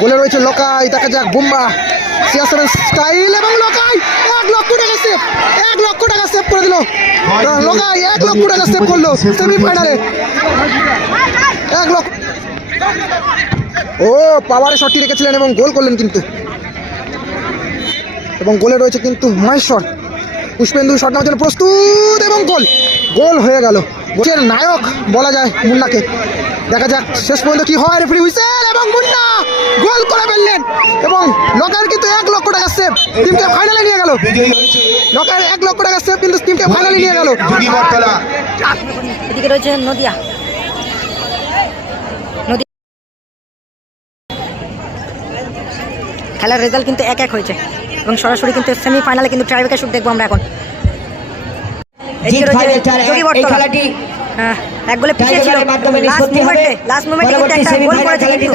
গোলে রয়েছে লোকাই দেখা যাক বুম্বা। সিয়াসেভেন স্টাইল এবং লোকাই এক লক্ষ টাকা সেভ এক লক্ষ টাকা সেভ করে দিল। লোকাই এক লক্ষ টাকা সেভ করল সেমিফাইনালে এক লক্ষ ও পাওয়ারে শটটি রেখেছিলেন এবং গোল করলেন কিন্তু। এবং গোলে রয়েছে কিন্তু মহেশ্বর পুষ্পেন্দু শট নেওয়ার জন্য প্রস্তুত এবং গোল। গোল হয়ে গেল। গোলের নায়ক বলা যায় মুন্নাকে। দেখা যাক শেষ পর্যন্ত কি হয়। রেফারি হুইসেল এবং মুন্না গোল করে ফেললেন। এবং লকার কিন্তু এক লক্ষ টাকা সেভ টিমকে ফাইনালে নিয়ে গেল। লকার এক লক্ষ টাকা সেভ কিন্তু টিমকে ফাইনালে নিয়ে গেল। এদিকে রয়েছে নদিয়া। খেলার রেজাল্ট কিন্তু এক এক হয়েছে। এবং সরাসরি কিন্তু সেমিফাইনালে কিন্তু ট্রাইবেকার শুট দেখব আমরা এখন। এই খেলাটি এক গোলে পিছিয়ে ছিল। লাস্ট মোমেন্টে লাস্ট মোমেন্টে কিন্তু একটা গোল করেছে কিন্তু।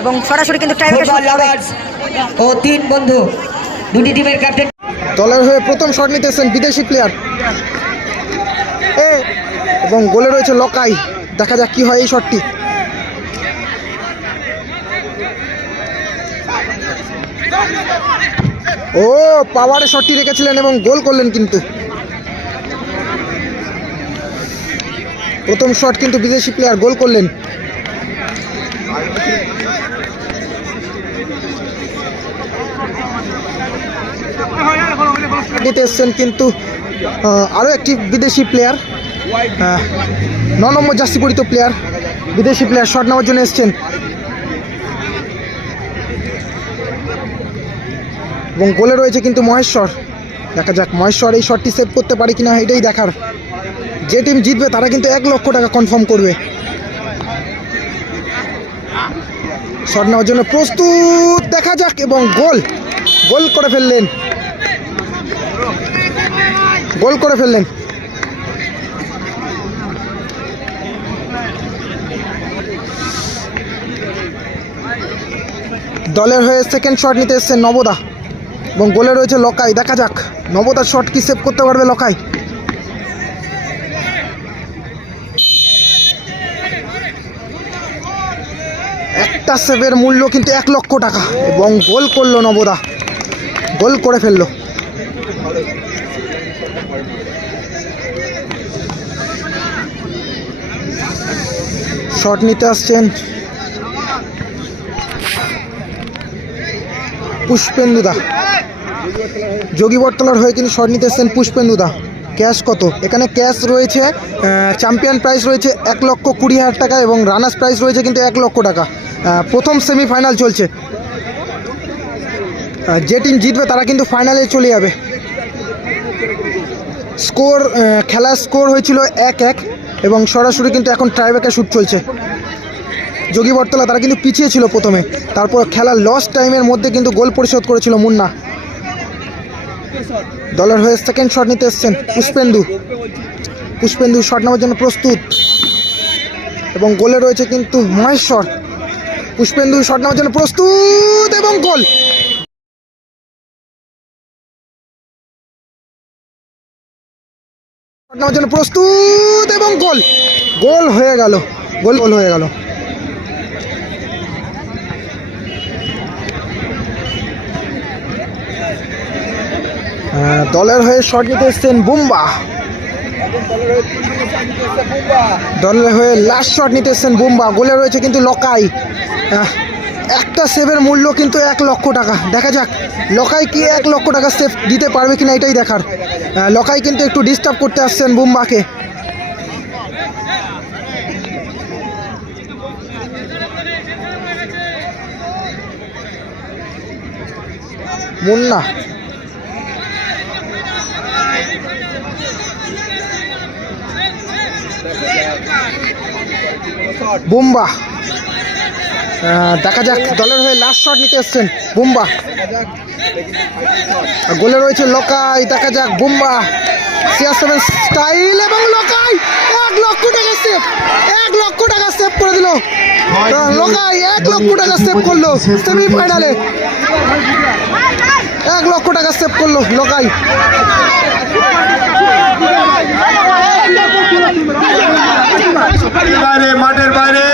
এবং সরাসরি কিন্তু ফুটবল হবে ও তিন বন্ধু দুটি টিমের ক্যাপ্টেন দলের হয়ে প্রথম শট নিতেছেন বিদেশি প্লেয়ার এ এবং গোলে রয়েছে লকাই। দেখা যাক কি হয় এই শটটি ও পাওয়ারে শটটি রেখেছিলেন এবং গোল করলেন কিন্তু। প্রথম শট কিন্তু বিদেশি প্লেয়ার গোল করলেন। এসছেন কিন্তু আরও একটি বিদেশি প্লেয়ার ন নম্বর জার্সি পরিত প্লেয়ার বিদেশি প্লেয়ার শট নেওয়ার জন্য এসছেন। এবং গোলে রয়েছে কিন্তু মহেশ্বর। দেখা যাক মহেশ্বর এই শটটি সেভ করতে পারে কিনা, এটাই দেখার। যে টিম জিতবে, তারা কিন্তু এক লক্ষ টাকা কনফার্ম করবে। শট নেওয়ার জন্য প্রস্তুত, দেখা যাক, এবং গোল গোল করে ফেললেন। গোল করে ফেললেন। দলের হয়ে সেকেন্ড শট নিতে এসছে নবদা, এবং গোলে রয়েছে লকাই। দেখা যাক, নবদার শট কি সেভ করতে পারবে লকাই? সেভের মূল্য কিন্তু এক লক্ষ টাকা। এবং গোল করল নবদা। গোল করে ফেলল। শট নিতে আসছেন পুষ্পেন্দুদা যোগী বটতলার হয়ে কিন্তু শট নিতে এসছেন পুষ্পেন্দুদা ক্যাশ কত? এখানে ক্যাশ রয়েছে চ্যাম্পিয়ন প্রাইস রয়েছে এক লক্ষ কুড়ি হাজার টাকা এবং রানার্স প্রাইস রয়েছে কিন্তু এক লক্ষ টাকা। প্রথম সেমিফাইনাল চলছে। যে টিম জিতবে তারা কিন্তু ফাইনালে চলে যাবে। স্কোর খেলার স্কোর হয়েছিল এক এক এবং সরাসরি কিন্তু এখন ট্রাইব্রেকার শ্যুট চলছে। যোগী বটতলা, তারা কিন্তু পিছিয়ে ছিল প্রথমে। তারপর খেলার লস টাইমের মধ্যে কিন্তু গোল পরিশোধ করেছিল মুন্না। দলের হয়ে সেকেন্ড শট নিতে এসছেন পুষ্পেন্দু। পুষ্পেন্দু শট নেওয়ার জন্য প্রস্তুত। এবং গোলে রয়েছে কিন্তু মহেশ্বর পুষ্পেন্দু শট নেওয়ার জন্য প্রস্তুত এবং গোল নেওয়ার জন্য প্রস্তুত এবং গোল গোল হয়ে গেল। গোল গোল হয়ে গেল। দলের হয়ে শট নিতে এসছেন বুম্বা। দলের হয়ে লাস্ট শট নিতে এসছেন বুম্বা। গোলে রয়েছে কিন্তু লকাই। একটা সেভের মূল্য কিন্তু এক লক্ষ টাকা। দেখা যাক, লকাই কি এক লক্ষ টাকা সেভ দিতে পারবে কিনা এটাই দেখার। লকাই কিন্তু একটু ডিস্টার্ব করতে আসছেন বুম্বাকে। মুন্না। বুম্বা। দেখা যাক দলের হয়ে লাস্ট শট নিতে এসছেন বুম্বা। গোলে রয়েছে লোকাই দেখা যাক বুম্বা। সিয়ার সেভেন স্টাইল এবং লকাই এক লক্ষ টাকা সেভ এক লক্ষ টাকা সেভ করে দিল। লকাই এক লক্ষ টাকা সেভ করল সেমিফাইনালে এক লক্ষ টাকা সেভ করল লকাই বাইরে মাঠের বাইরে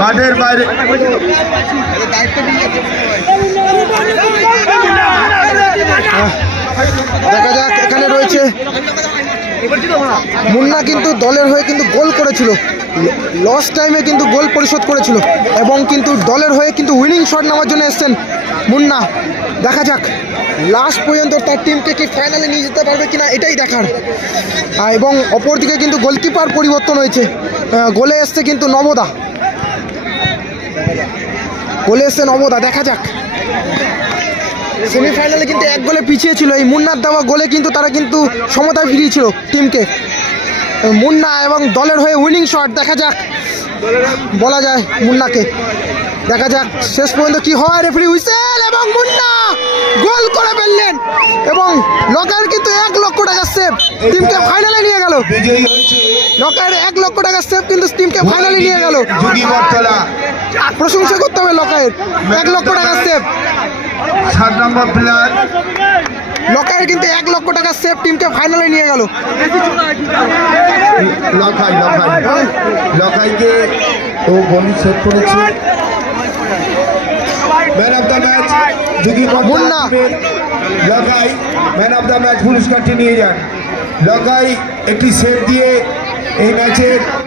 মাঠের বাইরে দেখা যাক এখানে রয়েছে। মুন্না কিন্তু দলের হয়ে কিন্তু গোল করেছিল। লস টাইমে কিন্তু গোল পরিশোধ করেছিল। এবং কিন্তু দলের হয়ে কিন্তু উইনিং শট নেওয়ার জন্য এসছেন মুন্না। দেখা যাক লাস্ট পর্যন্ত তার টিমকে কি ফাইনালে নিয়ে যেতে পারবে কিনা এটাই দেখার। এবং অপরদিকে কিন্তু গোলকিপার পরিবর্তন হয়েছে। গোলে এসছে কিন্তু নবদা। গোলে এসছে নবদা দেখা যাক। সেমিফাইনালে কিন্তু এক গোলে পিছিয়ে ছিল। এই মুন্নার দেওয়া গোলে কিন্তু তারা কিন্তু সমতায় ফিরিয়েছিল টিমকে। মুন্না এবং দলের হয়ে উইনিং শট দেখা যাক। বলা যায় মুন্নাকে। দেখা যাক শেষ পর্যন্ত কি হয় রেফারি হুইসেল এবং মুন্না গোল করে ফেললেন। এবং লকার কিন্তু এক লক্ষ টাকা সেভ টিমকে গেল। বিজয়ী হয়েছে লকার এক লক্ষ টাকা সেভ কিন্তু টিমকে ফাইনালে নিয়ে গেল। প্রশংসা করতে হবে লকায়ের এক লক্ষ টাকা সেভ সাত নম্বর প্লেয়ার লকায়ের কিন্তু এক লক্ষ টাকা সেভ টিমকে ফাইনালে নিয়ে গেল। লখাই লখাই লখাইকে ও বলি সেট করেছে। Man of the match Yogi Munna. Lakhai man of the match পুরস্কারটি নিয়ে যান। লখাই একটি সেট দিয়ে এই ম্যাচের